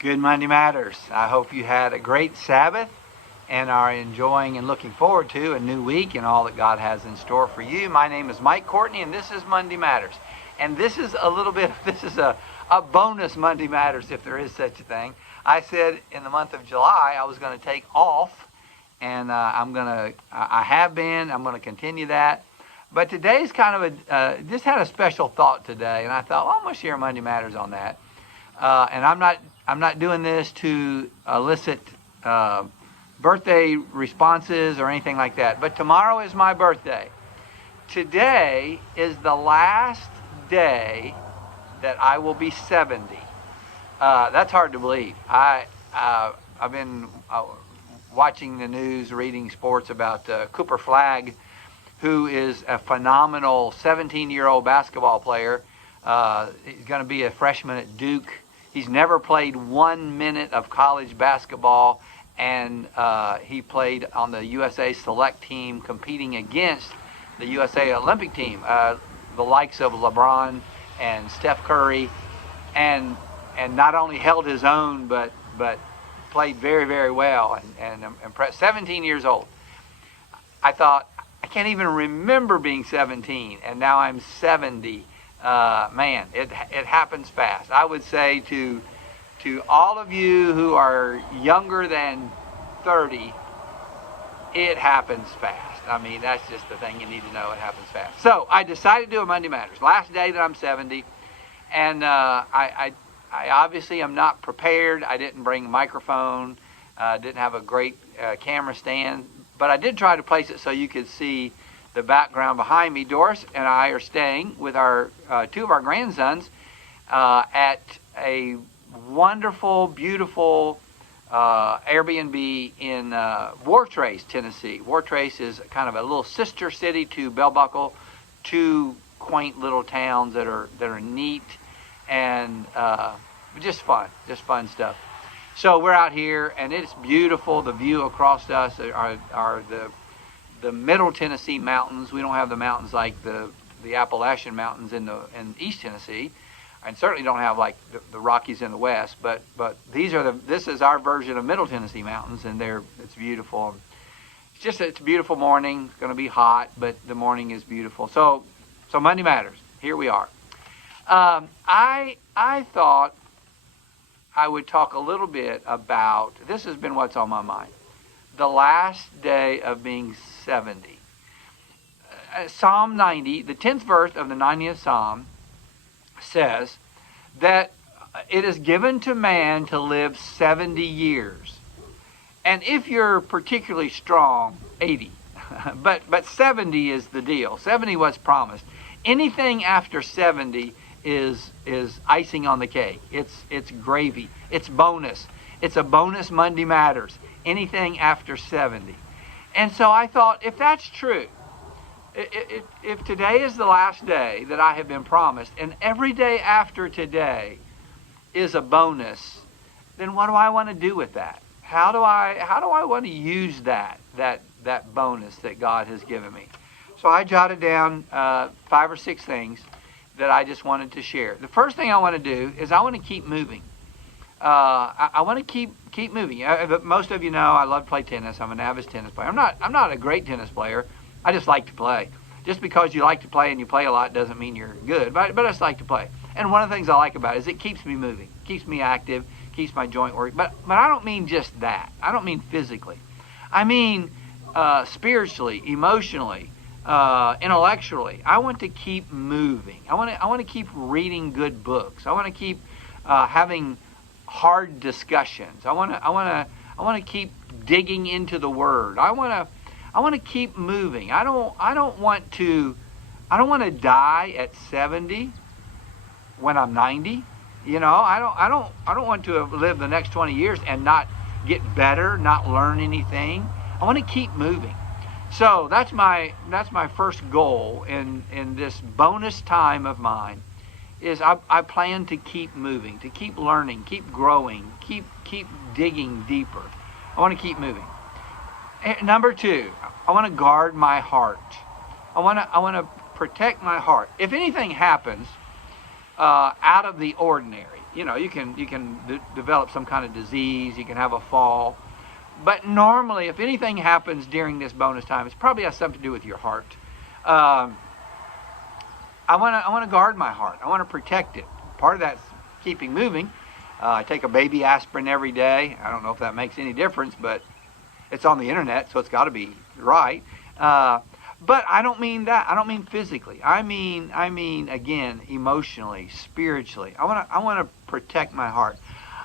Good Monday Matters. I hope you had a great Sabbath and are enjoying and looking forward to a new week and all that God has in store for you. My name is Mike Courtney, and this is Monday Matters. And this is a bonus Monday Matters, if there is such a thing. I said in the month of July I was going to take off, and I'm going to continue that. But today's kind of just had a special thought today, and I thought, well, I'm going to share Monday Matters on that. And I'm not doing this to elicit birthday responses or anything like that. But tomorrow is my birthday. Today is the last day that I will be 70. That's hard to believe. I've been watching the news, reading sports about Cooper Flagg, who is a phenomenal 17-year-old basketball player. He's going to be a freshman at Duke. He's never played 1 minute of college basketball, and he played on the USA Select team competing against the USA Olympic team, the likes of LeBron and Steph Curry, and not only held his own, but played very, very well and impressed. 17 years old. I thought, I can't even remember being 17, and now I'm 70. Man, it happens fast. I would say to all of you who are younger than 30, it happens fast. I mean, that's just the thing you need to know. It happens fast. So I decided to do a Monday Matters. Last day that I'm 70, and I obviously am not prepared. I didn't bring a microphone. Didn't have a great camera stand, but I did try to place it so you could see the background behind me. Doris and I are staying with our two of our grandsons at a wonderful, beautiful Airbnb in Wartrace, Tennessee. Wartrace is kind of a little sister city to Bell Buckle, two quaint little towns that are neat and just fun stuff. So we're out here, and it's beautiful. The view across us are the Middle Tennessee mountains. We don't have the mountains like the Appalachian Mountains in East Tennessee, and certainly don't have like the Rockies in the West. But this is our version of Middle Tennessee mountains, and it's beautiful. It's a beautiful morning. It's going to be hot, but the morning is beautiful. So Monday Matters. Here we are. I thought I would talk a little bit about, this has been what's on my mind, the last day of being 70. Psalm 90, the 10th verse of the 90th Psalm says that it is given to man to live 70 years. And if you're particularly strong, 80. but 70 is the deal. 70 was promised. Anything after 70 is icing on the cake. It's gravy. It's bonus. It's a bonus Monday Matters. Anything after 70. And so I thought, if that's true, if today is the last day that I have been promised, and every day after today is a bonus, then what do I want to do with that? How do I want to use that bonus that God has given me? So I jotted down 5 or 6 things that I just wanted to share. The first thing I want to do is I want to keep moving. I want to keep moving. Most of you know I love to play tennis. I'm an avid tennis player. I'm not a great tennis player. I just like to play. Just because you like to play and you play a lot doesn't mean you're good. But I just like to play. And one of the things I like about it is it keeps me moving, keeps me active, keeps my joint work. But I don't mean just that. I don't mean physically. I mean spiritually, emotionally, intellectually. I want to keep moving. I want to keep reading good books. I want to keep having hard discussions. I want to keep digging into the Word. I want to keep moving. I don't want to die at 70 when I'm 90. You know, I don't want to live the next 20 years and not get better, not learn anything. I want to keep moving. So that's my first goal in this bonus time of mine, is I plan to keep moving, to keep learning, keep growing, keep digging deeper. I want to keep moving. Number 2, I want to guard my heart. I want to protect my heart. If anything happens, out of the ordinary. You know, you can develop some kind of disease, you can have a fall. But normally, if anything happens during this bonus time, it's probably has something to do with your heart. I want to guard my heart. I want to protect it. Part of that's keeping moving. I take a baby aspirin every day. I don't know if that makes any difference, but it's on the internet, so it's got to be right. But I don't mean that. I don't mean physically. I mean again, emotionally, spiritually. I want to protect my heart.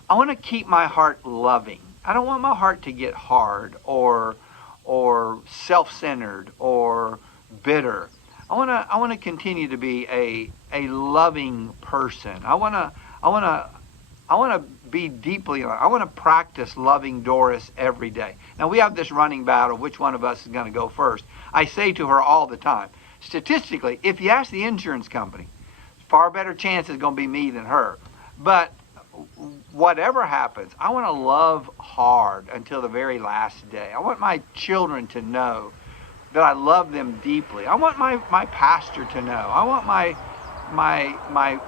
I want to keep my heart loving. I don't want my heart to get hard or self-centered or bitter. I want to continue to be a loving person. I want to be deeply. I want to practice loving Doris every day. Now we have this running battle. Which one of us is going to go first? I say to her all the time, statistically, if you ask the insurance company, far better chance is going to be me than her. But whatever happens, I want to love hard until the very last day. I want my children to know that I love them deeply. I want my pastor to know. I want my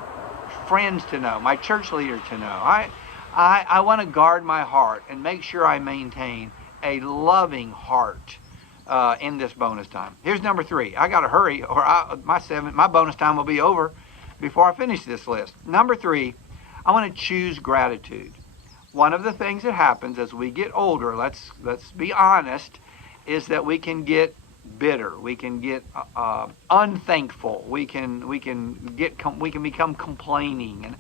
friends to know, my church leader to know. I want to guard my heart and make sure I maintain a loving heart in this bonus time. Here's number 3. I got to hurry, or my bonus time will be over before I finish this list. Number 3, I want to choose gratitude. One of the things that happens as we get older, let's be honest, is that we can get bitter. We can get unthankful. We can become complaining. And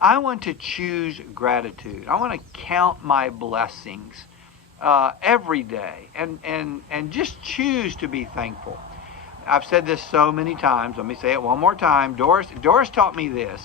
I want to choose gratitude. I want to count my blessings every day and just choose to be thankful. I've said this so many times. Let me say it one more time. Doris taught me this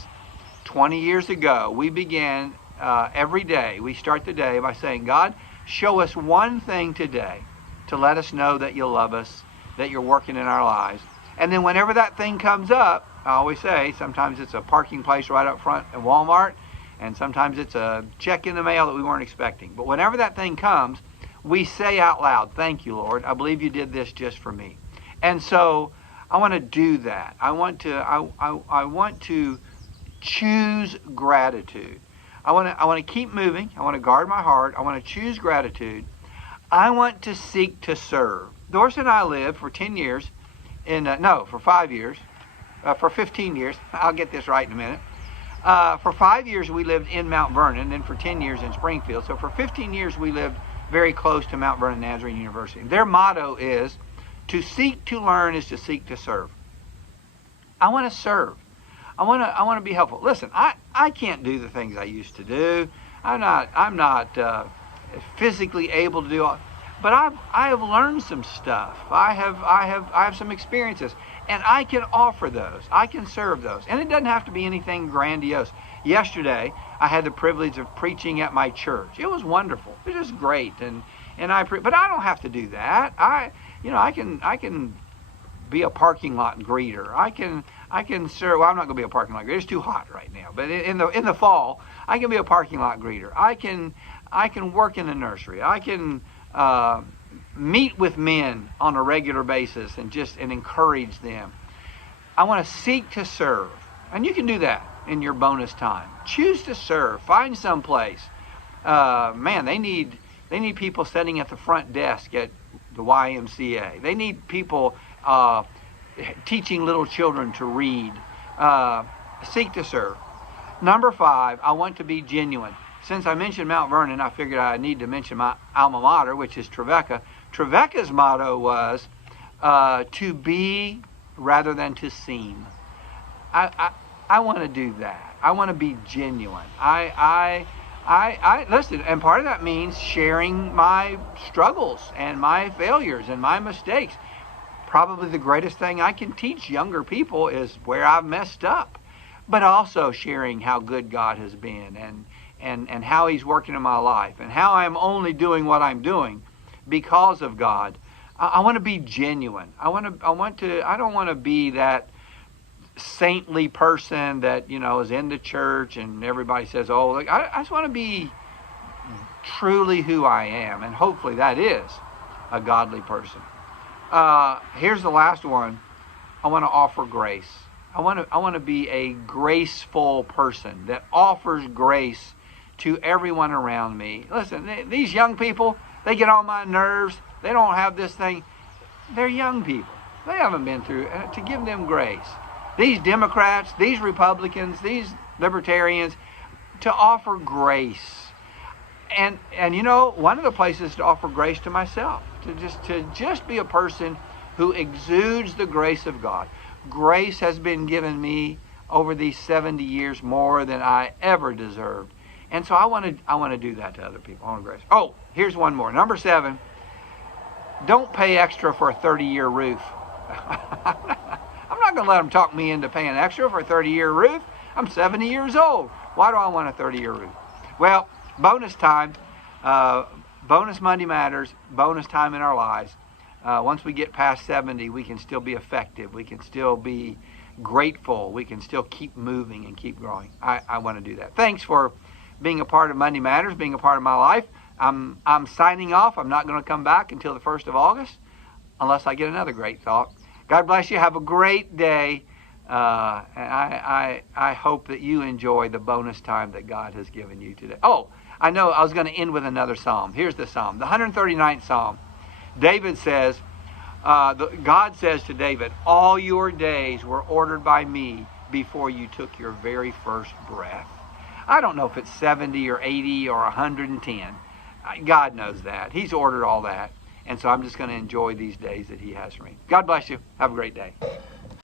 20 years ago. We began every day. We start the day by saying, God, show us one thing today to let us know that you love us, that you're working in our lives. And then whenever that thing comes up, I always say, sometimes it's a parking place right up front at Walmart, and sometimes it's a check in the mail that we weren't expecting. But whenever that thing comes, we say out loud, thank you, Lord. I believe you did this just for me. And so I want to do that. I want to choose gratitude. I want to keep moving. I want to guard my heart. I want to choose gratitude. I want to seek to serve. Doris and I lived for 10 years for 5 years, for 15 years. I'll get this right in a minute. For 5 years we lived in Mount Vernon, and for 10 years in Springfield. So for 15 years we lived very close to Mount Vernon Nazarene University. Their motto is, to seek to learn is to seek to serve. I want to serve. I want to be helpful. Listen, I can't do the things I used to do. I'm not physically able to do all, but I have learned some stuff. I have some experiences, and I can offer those. I can serve those, and it doesn't have to be anything grandiose. Yesterday, I had the privilege of preaching at my church. It was wonderful. It was just great, but I don't have to do that. I can be a parking lot greeter. I can serve. Well, I'm not going to be a parking lot greeter. It's too hot right now. But in the fall, I can be a parking lot greeter. I can work in the nursery. I can meet with men on a regular basis and encourage them. I want to seek to serve, and you can do that in your bonus time. Choose to serve. Find some place. They need people sitting at the front desk at the YMCA. They need people teaching little children to read. Seek to serve. Number 5, I want to be genuine. Since I mentioned Mount Vernon, I figured I need to mention my alma mater, which is Trevecca. Trevecca's motto was to be rather than to seem. I want to do that. I want to be genuine. I listen, and part of that means sharing my struggles and my failures and my mistakes. Probably the greatest thing I can teach younger people is where I've messed up, but also sharing how good God has been and how he's working in my life and how I'm only doing what I'm doing because of God. I want to be genuine. I don't want to be that saintly person that, is in the church and everybody says, oh, look, I just want to be truly who I am. And hopefully that is a godly person. Here's the last one. I want to offer grace. I want to be a graceful person that offers grace to everyone around me. Listen, these young people, they get on my nerves. They don't have this thing. They're young people. They haven't been through to give them grace. These Democrats, these Republicans, these libertarians, to offer grace. And you know, one of the places to offer grace to myself, to just be a person who exudes the grace of God. Grace has been given me over these 70 years more than I ever deserved. And so I want to do that to other people. I want grace. Oh, here's one more. Number 7, don't pay extra for a 30-year roof. I'm not going to let them talk me into paying extra for a 30-year roof. I'm 70 years old. Why do I want a 30-year roof? Well, bonus time, bonus Monday Matters, bonus time in our lives. Once we get past 70, we can still be effective. We can still be grateful. We can still keep moving and keep growing. I want to do that. Thanks for being a part of Monday Matters, being a part of my life. I'm signing off. I'm not going to come back until the 1st of August unless I get another great thought. God bless you. Have a great day. And I hope that you enjoy the bonus time that God has given you today. Oh, I know I was going to end with another psalm. Here's the psalm, the 139th psalm. David says, God says to David, all your days were ordered by me before you took your very first breath. I don't know if it's 70 or 80 or 110. God knows that. He's ordered all that. And so I'm just going to enjoy these days that he has for me. God bless you. Have a great day.